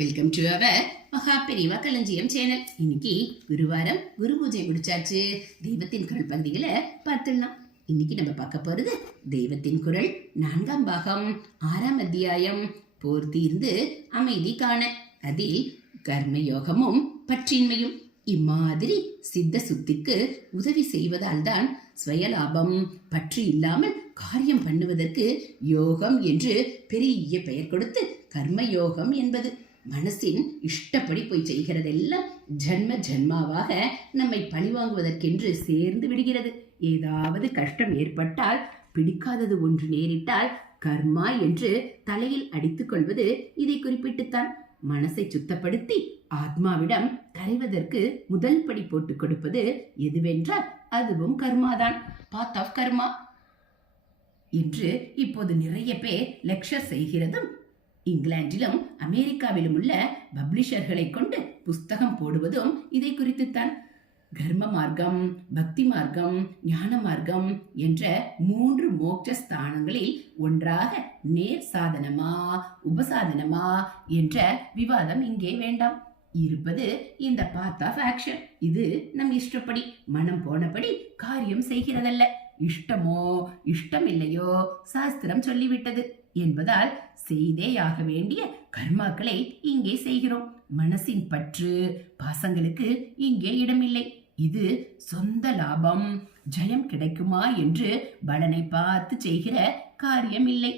Welcome to our மகா பெரியவா களஞ்சியம் சேனல். இன்னைக்கு குருவாரம் குரு பூஜை முடிச்சாச்சு. தெய்வத்தின் குரல் பந்திகளை பார்த்துடலாம். இன்னைக்கு நம்ம பார்க்க போறது தெய்வத்தின் குரல் 4ஆம் பாகம் 6ஆம் அத்தியாயம் போர் தீர்ந்து அமைதி காண. அதில் கர்மயோகமும் பற்றின்மையும். இம்மாதிரி சித்த சுத்திக்கு உதவி செய்வதால் தான் ஸ்வயலாபம் பற்று இல்லாமல் காரியம் பண்ணுவதற்கு யோகம் என்று பெரிய பெயர் கொடுத்து கர்மயோகம் என்பது. மனசின் இஷ்டப்படி போய் செய்கிறதெல்லாம் ஜன்ம ஜன்மாவாக நம்மை பழிவாங்குவதற்கென்று சேர்ந்து விடுகிறது. ஏதாவது கஷ்டம் ஏற்பட்டால், பிடிக்காதது ஒன்று நேரிட்டால் கர்மா என்று தலையில் அடித்துக் கொள்வது இதை குறிப்பிட்டுத்தான். மனசை சுத்தப்படுத்தி ஆத்மாவிடம் கரைவதற்கு முதல் படி போட்டுக் கொடுப்பது எதுவென்றால் அதுவும் கர்மாதான். பாத் ஆஃப் கர்மா என்று இப்போது நிறைய பேர் லெக்சர் செய்கிறதும், இங்கிலாந்திலும் அமெரிக்காவிலும் உள்ள பப்ளிஷர்களை கொண்டு புஸ்தகம் போடுவதும் இதை குறித்துத்தான். கர்ம மார்க்கம், பக்தி மார்க்கம், ஞான மார்க்கம் என்ற 3 மோட்ச ஸ்தானங்களில் ஒன்றாக நேர் சாதனமா உபசாதனமா என்ற விவாதம் இங்கே வேண்டாம். இருப்பது இந்த பாத் ஆஃப் ஆக்ஷன். இது நம் இஷ்டப்படி மனம் போனபடி காரியம் செய்கிறதல்ல. இஷ்டமோ இஷ்டமில்லையோ சாஸ்திரம் சொல்லிவிட்டது என்பதால் செய்தேயாக வேண்டிய கர்மாக்களை இங்கே செய்கிறோம். மனசின் பற்று பாசங்களுக்கு இங்கே இடமில்லை. இது சொந்த லாபம் ஜெயம் கிடைக்குமா என்று பலனை பார்த்து செய்கிற காரியம் இல்லை.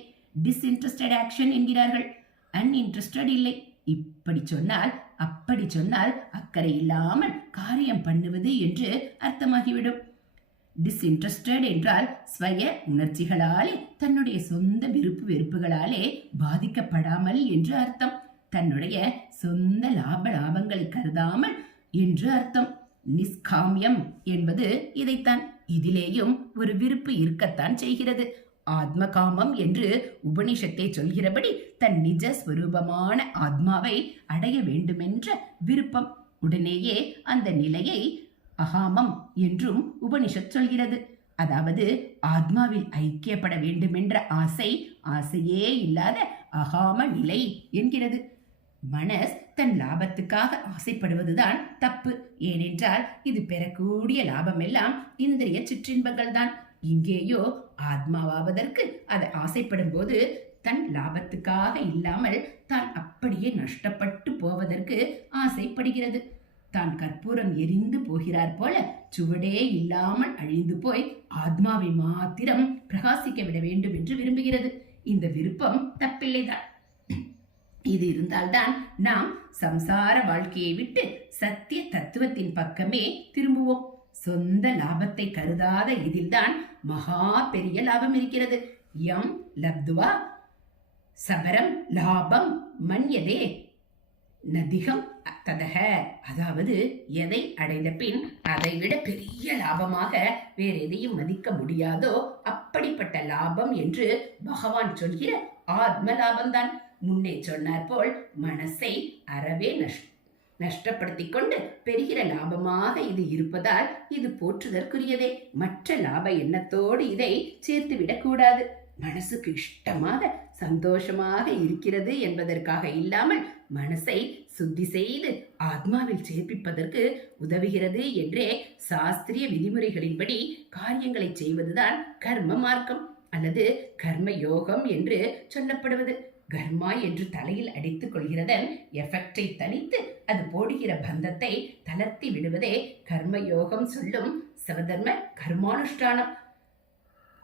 டிஸ்இன்ட்ரெஸ்டட் ஆக்ஷன் என்கிறார்கள், அன்இன்ட்ரெஸ்டட் இல்லை. இப்படி சொன்னால் அப்படி சொன்னால் அக்கறை இல்லாமல் காரியம் பண்ணுவது என்று அர்த்தமாகிவிடும். டிஸ்இன்ட்ரெஸ்டட் என்றால் ஸ்வய உணர்ச்சிகளாலே, தன்னுடைய சொந்த விருப்பு வெறுப்புகளாலே பாதிக்கப்படாமல் என்று அர்த்தம். தன்னுடைய சொந்த லாபங்களை கருதாமல் என்று அர்த்தம். நிஷ்காமியம் என்பது இதைத்தான். இதிலேயும் ஒரு விருப்பு இருக்கத்தான் செய்கிறது. ஆத்ம காமம் என்று உபனிஷத்தை சொல்கிறபடி தன் நிஜ ஸ்வரூபமான ஆத்மாவை அடைய வேண்டுமென்ற விருப்பம். உடனேயே அந்த நிலையை அகாமம் என்றும் உபனிஷத் சொல்கிறது. அதாவது ஆத்மாவில் ஐக்கியப்பட வேண்டுமென்ற ஆசை, ஆசையே இல்லாத அகாம நிலை என்கிறது. மனஸ் தன் லாபத்துக்காக ஆசைப்படுவதுதான் தப்பு. ஏனென்றால் இது பெறக்கூடிய லாபம் எல்லாம் இந்திரிய சிற்றின்பங்கள் தான். இங்கேயோ ஆத்மாவாவதற்கு அதை ஆசைப்படும் போது தன் லாபத்துக்காக இல்லாமல் தான் அப்படியே நஷ்டப்பட்டு போவதற்கு ஆசைப்படுகிறது. தான் கற்பூரம் எரிந்து போகிறார் போல சுவடே இல்லாமல் அழிந்து போய் ஆத்மாவை மாத்திரம் பிரகாசிக்க விட வேண்டும் என்று விரும்புகிறது. இந்த விருப்பம் தப்பில்லைதான். இது இருந்தால்தான் நாம் சம்சார வாழ்க்கையை விட்டு சத்திய தத்துவத்தின் பக்கமே திரும்புவோம். சொந்த லாபத்தை கருதாத இதில்தான் மகா பெரிய லாபம் இருக்கிறது. யம் லப்துவா சபரம் லாபம் மன்யதே நதிகம் ததக. அதாவது எதை அடைந்த பின் அதை விட பெரிய லாபமாக வேற எதையும் மதிக்க முடியாதோ அப்படிப்பட்ட லாபம் என்று பகவான் சொல்கிற ஆத்ம லாபம்தான். முன்னே சொன்னார் போல் மனசை அறவே நஷ்டப்படுத்தி கொண்டு பெறுகிற லாபமாக இது இருப்பதால் இது போற்றுதற்குரியதே. மற்ற லாப எண்ணத்தோடு இதை சேர்த்து விடக்கூடாது. மனசுக்கு இஷ்டமாக சந்தோஷமாக இருக்கிறது என்பதற்காக இல்லாமல் மனசை சுத்தி செய்து ஆத்மாவில் சேர்ப்பிப்பதற்கு உதவுகிறது என்றே சாஸ்திரிய விதிமுறைகளின்படி காரியங்களை செய்வதுதான் கர்ம மார்க்கம் அல்லது கர்ம யோகம் என்று சொல்லப்படுவது. கர்மா என்று தலையில் அடித்துக் கொள்கிறதன் எஃபெக்டை தனித்து அது போடுகிற பந்தத்தை தளர்த்தி விடுவதே கர்மயோகம் சொல்லும் சவதர்ம கர்மானுஷ்டானம்.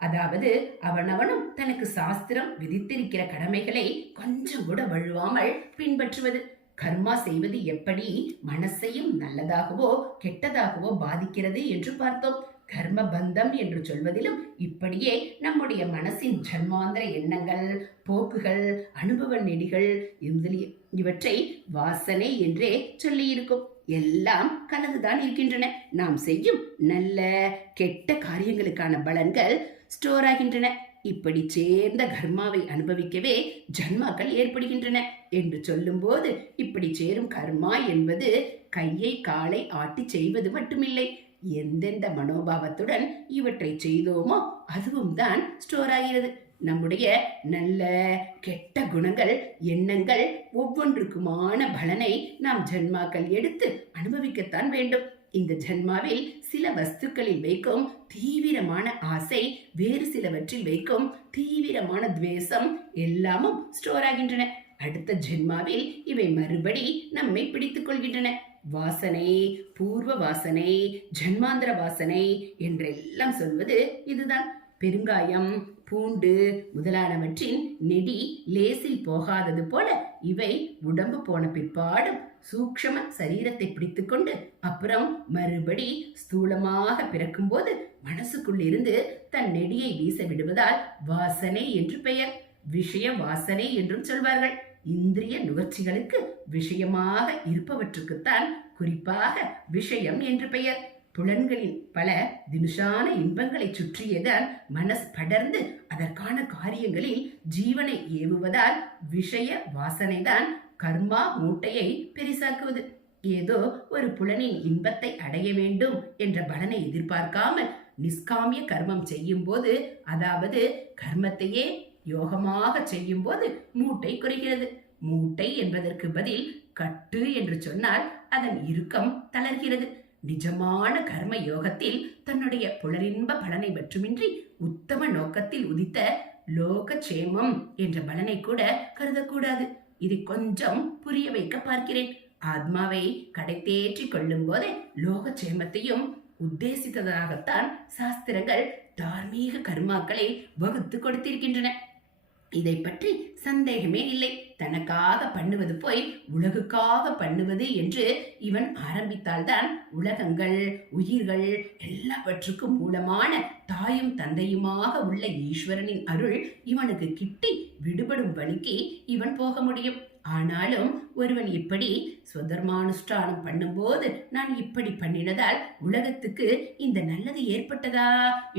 அதாவது அவனவனும் தனக்கு சாஸ்திரம் விதித்திருக்கிற கடமைகளை கொஞ்சம் கூட வழுவாமல் பின்பற்றுவது. கர்மா செய்வது எப்படி மனசையும் நல்லதாகவோ கெட்டதாகவோ பாதிக்கிறது என்று பார்த்தோம். கர்ம பந்தம் என்று சொல்வதிலும் இப்படியே நம்முடைய மனசின் ஜன்மாந்திர எண்ணங்கள், போக்குகள், அனுபவ நெடிகள் இவற்றை வாசனை என்றே சொல்லி இருக்கும். எல்லாம் கலந்துதான் இருக்கின்றன. நாம் செய்யும் நல்ல கெட்ட காரியங்களுக்கான பலன்கள் ஸ்டோர் ஆகின்றன. இப்படி சேர்ந்த கர்மாவை அனுபவிக்கவே ஜன்மாக்கள் ஏற்படுகின்றன என்று சொல்லும் போது, இப்படி சேரும் கர்மா என்பது கையை காலை ஆட்டி செய்வது மட்டுமில்லை. எந்தெந்த மனோபாவத்துடன் இவற்றை செய்தோமோ அதுவும் தான் ஸ்டோர் ஆகிறது. நம்முடைய நல்ல கெட்ட குணங்கள் எண்ணங்கள் ஒவ்வொன்றுக்குமான பலனை நாம் ஜென்மாக்கள் எடுத்து அனுபவிக்கத்தான் வேண்டும். இந்த ஜென்மாவில் சில வஸ்துக்களில் வைக்கும் தீவிரமான ஆசை, வேறு சிலவற்றில் வைக்கும் தீவிரமான துவேஷம் எல்லாமும் ஸ்டோர் ஆகின்றன. அடுத்த ஜென்மாவில் இவை மறுபடி நம்மை பிடித்துக் கொள்கின்றன. வாசனை, பூர்வ வாசனை, ஜன்மாந்திர வாசனை என்றெல்லாம் சொல்வது இதுதான். பெருங்காயம், பூண்டு முதலானவற்றின் நெடி லேசில் போகாதது போல இவை உடம்பு போன பிற்பாடும் சூக்ஷம சரீரத்தை பிடித்துக்கொண்டு அப்புறம் மறுபடி ஸ்தூலமாக பிறக்கும் போது மனசுக்குள் இருந்து தன் நெடியை வீச விடுவதால் வாசனை என்று பெயர். விஷய வாசனை என்றும் சொல்வார்கள். இந்திரிய நுகர்ச்சிகளுக்கு விஷயமாக இருப்பவற்றுக்குத்தான் குறிப்பாக விஷயம் என்று பெயர். புலன்களில் பல தினுஷான இன்பங்களை சுற்றியதான் மனஸ் படர்ந்து அதற்கான காரியங்களில் ஜீவனை ஏவுவதால் விஷய வாசனைதான் கர்மா மூட்டையை பெரிசாக்குவது. ஏதோ ஒரு புலனின் இன்பத்தை அடைய வேண்டும் என்ற பலனை எதிர்பார்க்காமல் நிஷ்காமிய கர்மம் செய்யும் போது, அதாவது கர்மத்தையே யோகமாக செய்யும் போது மூட்டை குறைகிறது. மூட்டை என்பதற்கு பதில் கட்டு என்று சொன்னால் அதன் இறுக்கம் தளர்கிறது. நிஜமான கர்ம யோகத்தில் தன்னுடைய புலரின்ப பலனை மட்டுமின்றி உத்தம நோக்கத்தில் உதித்த லோக சேமம் என்ற பலனை கூட கருதக்கூடாது. இதை கொஞ்சம் புரிய வைக்க பார்க்கிறேன். ஆத்மாவை கடை தேற்றி கொள்ளும் போதே லோக சேமத்தையும் உத்தேசித்ததாகத்தான் சாஸ்திரங்கள் தார்மீக கர்மாக்களை வகுத்து கொடுத்திருக்கின்றன. இதை பற்றி சந்தேகமே இல்லை. தனக்காக பண்ணுவது போய் உலகுக்காக பண்ணுவது என்று இவன் ஆரம்பித்தால்தான் உலகங்கள், உயிர்கள் எல்லாவற்றுக்கும் மூலமான தாயும் தந்தையுமாக உள்ள ஈஸ்வரனின் அருள் இவனுக்கு கிட்டி விடுபடும் வழிக்கு இவன் போக முடியும். ஆனாலும் ஒருவன் இப்படி ஸ்வதர்மானுஷ்டானம் பண்ணும்போது நான் இப்படி பண்ணினதால் உலகத்துக்கு இந்த நல்லது ஏற்பட்டதா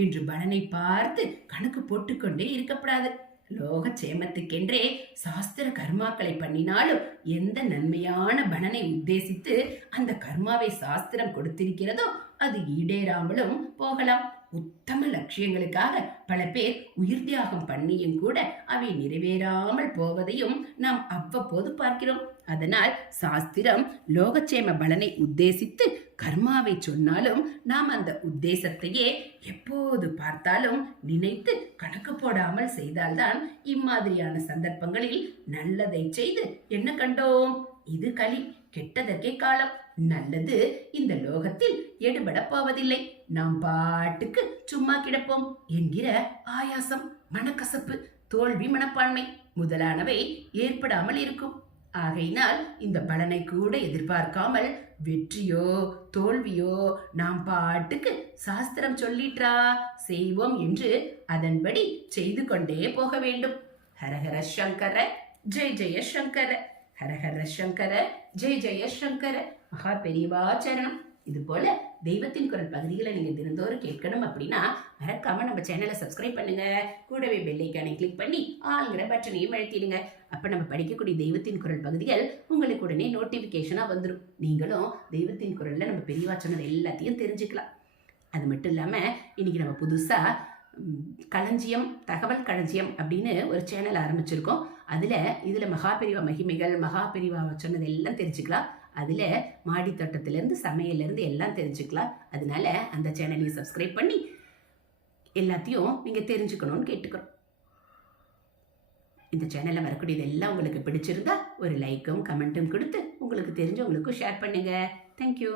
என்று பலனை பார்த்து கணக்கு போட்டுக்கொண்டே இருக்கப்படாது. லோக சேமத்துக்கென்றே சாஸ்திர கர்மாக்களை பண்ணினாலும் எந்த நன்மையான பலனை உத்தேசித்து அந்த கர்மாவை சாஸ்திரம் கொடுத்திருக்கிறதோ அது ஈடேறாமலும் போகலாம். உத்தம லட்சியங்களுக்காக பல பேர் உயிர் தியாகம் பண்ணியும் கூட அவை நிறைவேறாமல் போவதையும் நாம் அவ்வப்போது பார்க்கிறோம். அதனால் சாஸ்திரம் லோகச்சேம பலனை உத்தேசித்து கர்மாவை சொன்னாலும் நாம் அந்த உத்தேசத்தையே எப்போது பார்த்தாலும் நினைத்து கணக்கு போடாமல் செய்தால்தான் இம்மாதிரியான சந்தர்ப்பங்களில் நல்லதை செய்து என்ன கண்டோம்? இது கலி, கெட்டதற்கே காலம். நல்லது இந்த லோகத்தில் எடுபட போவதில்லை. நாம் பாட்டுக்கு சும்மா கிடப்போம் என்கிற ஆயாசம், மனக்கசப்பு, தோல்வி மனப்பான்மை முதலானவை ஏற்படாமல் இருக்கும். ஆகையினால் இந்த பலனை கூட எதிர்பார்க்காமல் வெற்றியோ தோல்வியோ நாம் பாட்டுக்கு சாஸ்திரம் சொல்லிட்டா செய்வோம் என்று அதன்படி செய்து கொண்டே போக வேண்டும். ஹரஹர சங்கர ஜெய ஜெய சங்கர, ஹரஹர சங்கர ஜெய ஜெய சங்கர. மகா பெரியவா சரணம். இது போல தெய்வத்தின் குரல் பகுதிகளை நீங்க தினந்தோறும் கேட்கணும் அப்படின்னா மறக்காம நம்ம சேனலை சப்ஸ்கிரைப் பண்ணுங்க. கூடவே பெல் ஐகானை கிளிக் பண்ணி ஆளுங்கிற பட்டனையும் அழுத்திடுங்க. அப்ப நம்ம படிக்கக்கூடிய தெய்வத்தின் குரல் பகுதிகள் உங்களுக்கு உடனே நோட்டிபிகேஷனா வந்துடும். நீங்களும் தெய்வத்தின் குரல்ல நம்ம பெரியவா சொன்னது எல்லாத்தையும் தெரிஞ்சுக்கலாம். அது மட்டும் இல்லாம இன்னைக்கு நம்ம புதுசா களஞ்சியம், தகவல் களஞ்சியம் அப்படின்னு ஒரு சேனல் ஆரம்பிச்சிருக்கோம். இதுல மகாபெரிவா மகிமைகள், மகாபெரிவா சொன்னது எல்லாம் தெரிஞ்சுக்கலாம். அதுல மாடி தோட்டத்திலிருந்து சமையல்ல இருந்து எல்லாம் தெரிஞ்சுக்கலாம். அதனால அந்த சேனலையும் சப்ஸ்கிரைப் பண்ணி எல்லாத்தையும் நீங்க தெரிஞ்சுக்கணும்னு கேட்டுக்கிறோம். இந்த சேனல்ல வரக்கூடியது எல்லாம் உங்களுக்கு பிடிச்சிருந்தா ஒரு லைக்கும் கமெண்ட்டும் கொடுத்து உங்களுக்கு தெரிஞ்சவங்களுக்கும் ஷேர் பண்ணுங்க. தேங்க்யூ.